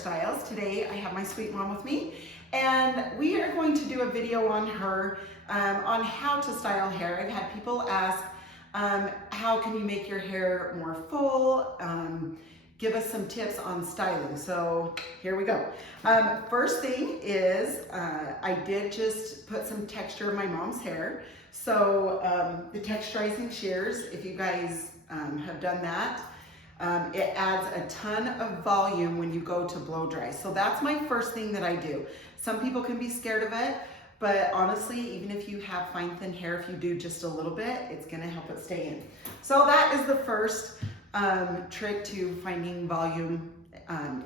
Hairstyles. Today I have my sweet mom with me, and we are going to do a video on her, on how to style hair. I've had people ask, how can you make your hair more full? Give us some tips on styling. So here we go. First thing is, I did just put some texture in my mom's hair. So the texturizing shears, if you guys have done that, it adds a ton of volume when you go to blow dry. So that's my first thing that I do. Some people can be scared of it, but honestly, even if you have fine thin hair, if you do just a little bit, it's gonna help it stay in. So that is the first trick to finding volume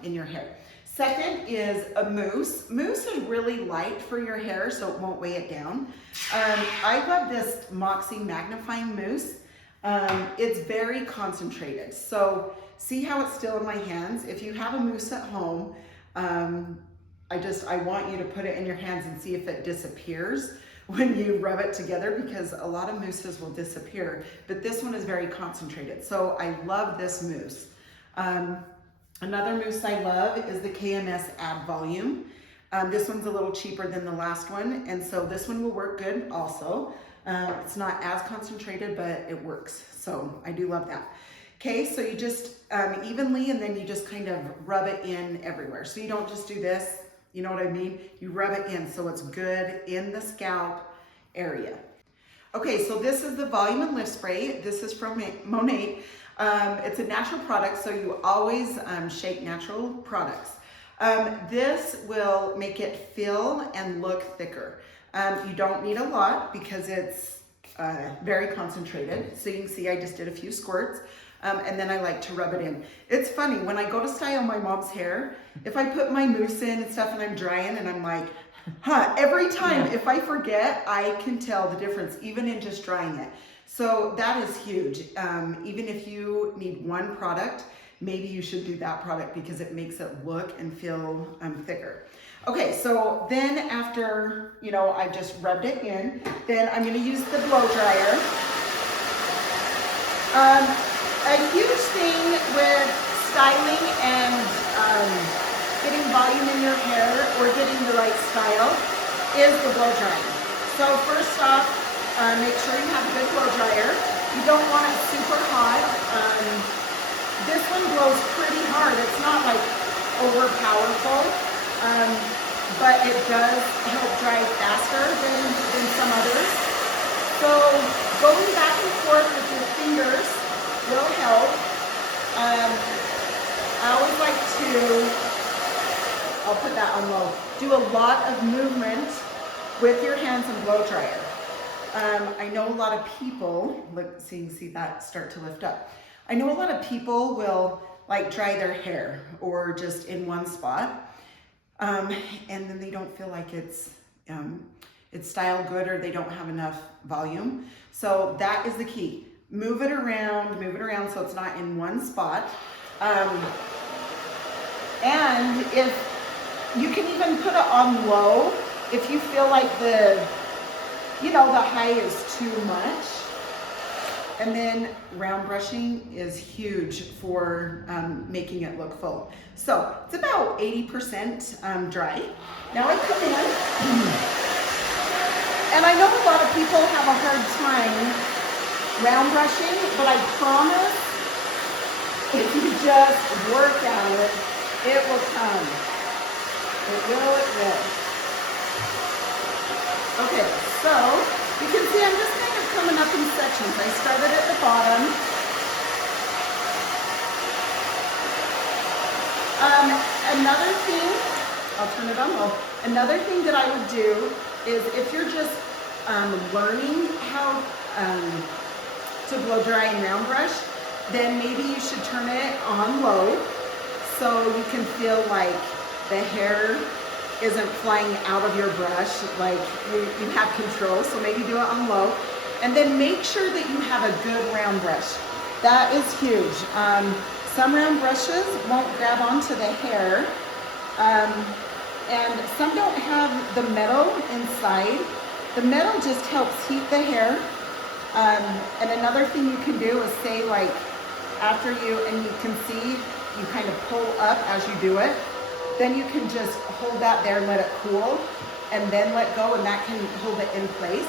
in your hair. Second is a mousse. Mousse is really light for your hair, so it won't weigh it down. I love this Moxie magnifying mousse. It's very concentrated. So see how it's still in my hands? If you have a mousse at home, I want you to put it in your hands and see if it disappears when you rub it together, because a lot of mousses will disappear, but this one is very concentrated. So I love this mousse. Another mousse I love is the KMS Add Volume. This one's a little cheaper than the last one, and so this one will work good also. It's not as concentrated, but it works. So I do love that. Okay, so you just evenly, and then you just kind of rub it in everywhere. So you don't just do this, you know what I mean? You rub it in so it's good in the scalp area. Okay, so this is the Volume and Lift Spray. This is from Monat. It's a natural product, so you always shake natural products. This will make it fill and look thicker. You don't need a lot because it's very concentrated. So you can see I just did a few squirts, and then I like to rub it in. It's funny, when I go to style my mom's hair, if I put my mousse in and stuff and I'm drying and I'm like, every time, if I forget, I can tell the difference, even in just drying it. So that is huge. Even if you need one product, maybe you should do that product because it makes it look and feel thicker. Okay, so then after, you know, I've just rubbed it in, then I'm gonna use the blow dryer. A huge thing with styling and getting volume in your hair or getting the right style is the blow drying. So first off, make sure you have a good blow dryer. You don't want it super hot. This one blows pretty hard. It's not like over powerful, but it does help dry faster than some others. So going back and forth with your fingers will help. I always like to, I'll put that on low, do a lot of movement with your hands and blow dryer. I know a lot of people, look, see that start to lift up. I know a lot of people will like dry their hair or just in one spot, and then they don't feel like it's styled good, or they don't have enough volume. So that is the key. Move it around so it's not in one spot. And if you can even put it on low, if you feel like the high is too much. And then round brushing is huge for making it look full. So it's about 80% dry. Now I come in, and I know a lot of people have a hard time round brushing, but I promise if you just work at it, it will come. It will. Okay, so you can see I'm just kind of coming up in sections. I started at the bottom. Another thing, I'll turn it on low. Another thing that I would do is if you're just learning how to blow dry and round brush, then maybe you should turn it on low so you can feel like the hair isn't flying out of your brush, like you have control. So maybe do it on low, and then make sure that you have a good round brush. That is huge. Some round brushes won't grab onto the hair, and some don't have the metal inside. The metal just helps heat the hair. And another thing you can do is say, like, after you, and you can see, you kind of pull up as you do it. then you can just hold that there and let it cool, and then let go, and that can hold it in place.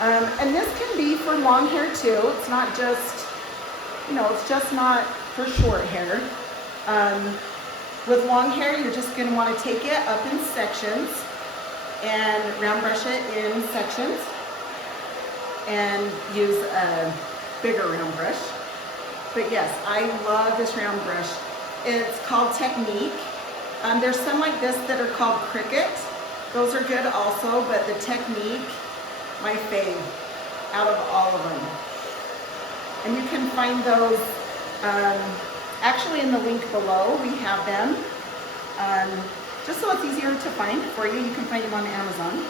And this can be for long hair too. It's not just, you know, it's just not for short hair. With long hair, you're just going to want to take it up in sections and round brush it in sections and use a bigger round brush. But yes, I love this round brush. It's called Technique. There's some like this that are called Cricket. Those are good also, but the Technique, my fave out of all of them. And you can find those actually in the link below. We have them. Just so it's easier to find for you, you can find them on Amazon.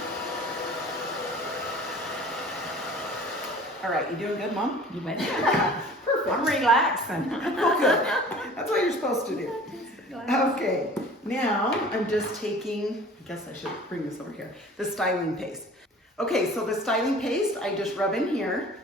All right, you doing good, Mom? You went Perfect. I'm relaxing. Oh, good. That's what you're supposed to do. Okay, now I'm just taking, I guess I should bring this over here, the styling paste. Okay, so the styling paste, I just rub in here,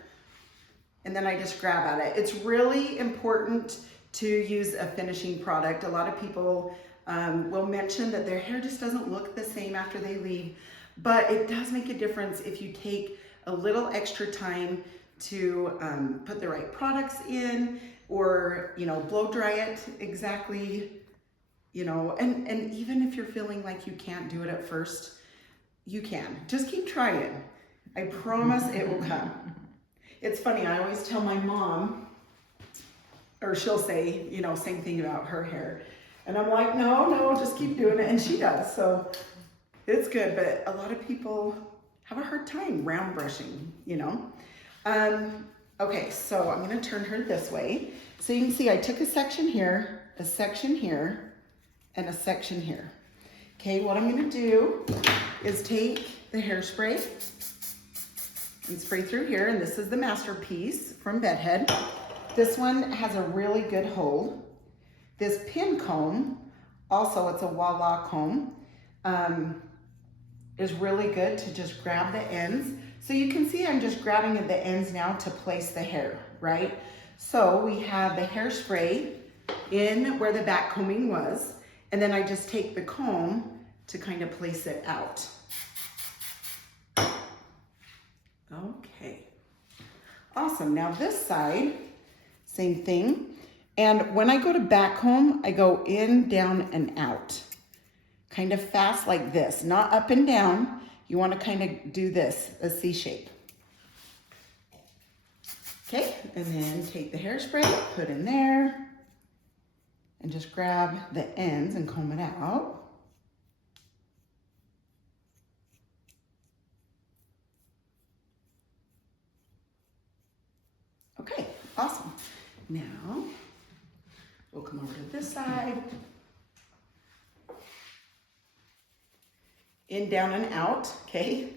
and then I just grab at it. It's really important to use a finishing product. A lot of people will mention that their hair just doesn't look the same after they leave, but it does make a difference if you take a little extra time to put the right products in, or, you know, blow dry it exactly, you know, and even if you're feeling like you can't do it at first, you can. Just keep trying. I promise it will come. It's funny, I always tell my mom, or she'll say, you know, same thing about her hair. And I'm like, no, just keep doing it. And she does, so it's good. But a lot of people have a hard time round brushing, you know. Okay, so I'm gonna turn her this way. So you can see I took a section here, a section here, and a section here. Okay, what I'm gonna do is take the hairspray and spray through here, and this is the Masterpiece from Bedhead. This one has a really good hold. This pin comb, also it's a Voila comb, is really good to just grab the ends. So you can see I'm just grabbing at the ends now to place the hair, right? So we have the hairspray in where the back combing was, and then I just take the comb to kind of place it out. Okay, awesome. Now this side, same thing. And when I go to back comb, I go in, down, and out. Kind of fast like this, not up and down. You want to kind of do this, a C shape. Okay, and then take the hairspray, put in there, and just grab the ends and comb it out. Okay, awesome. Now, we'll come over to this side. In, down, and out, okay?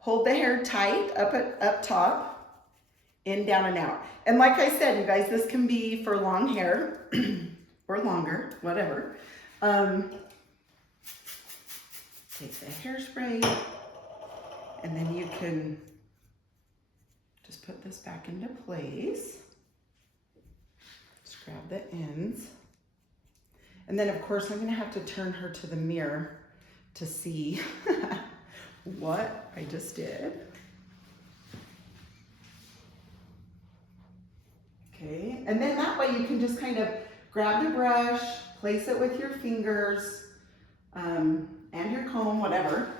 Hold the hair tight up top, in, down, and out. And like I said, you guys, this can be for long hair or longer, whatever. Take the hairspray, and then you can just put this back into place. Just grab the ends. And then, of course, I'm gonna have to turn her to the mirror to see what I just did. Okay, and then that way you can just kind of grab the brush, place it with your fingers and your comb, whatever,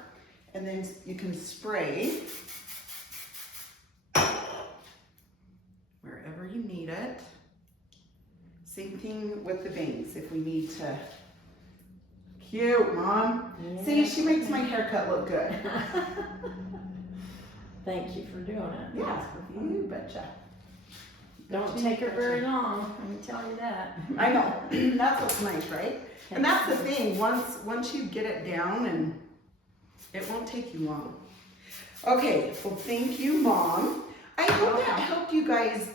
and then you can spray wherever you need it. Same thing with the bangs if we need to. Cute, Mom. Yeah. See, she makes my haircut look good. Thank you for doing it. Yeah, you betcha. Don't take her very long, let me tell you that. I know. That's what's nice, right? And that's the thing. Once you get it down, and it won't take you long. Okay, well, thank you, Mom. I hope that helped you guys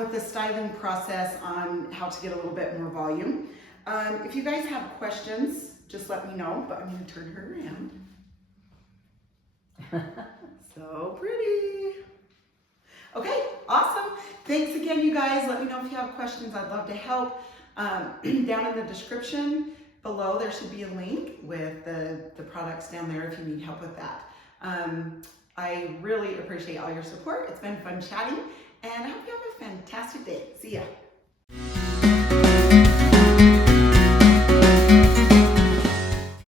with the styling process on how to get a little bit more volume. If you guys have questions, just let me know, but I'm going to turn her around. So pretty. Okay, awesome. Thanks again, you guys. Let me know if you have questions. I'd love to help. Down in the description, Below there should be a link with the products down there if you need help with that. I really appreciate all your support. It's been fun chatting, and I hope you have a fantastic day. See ya.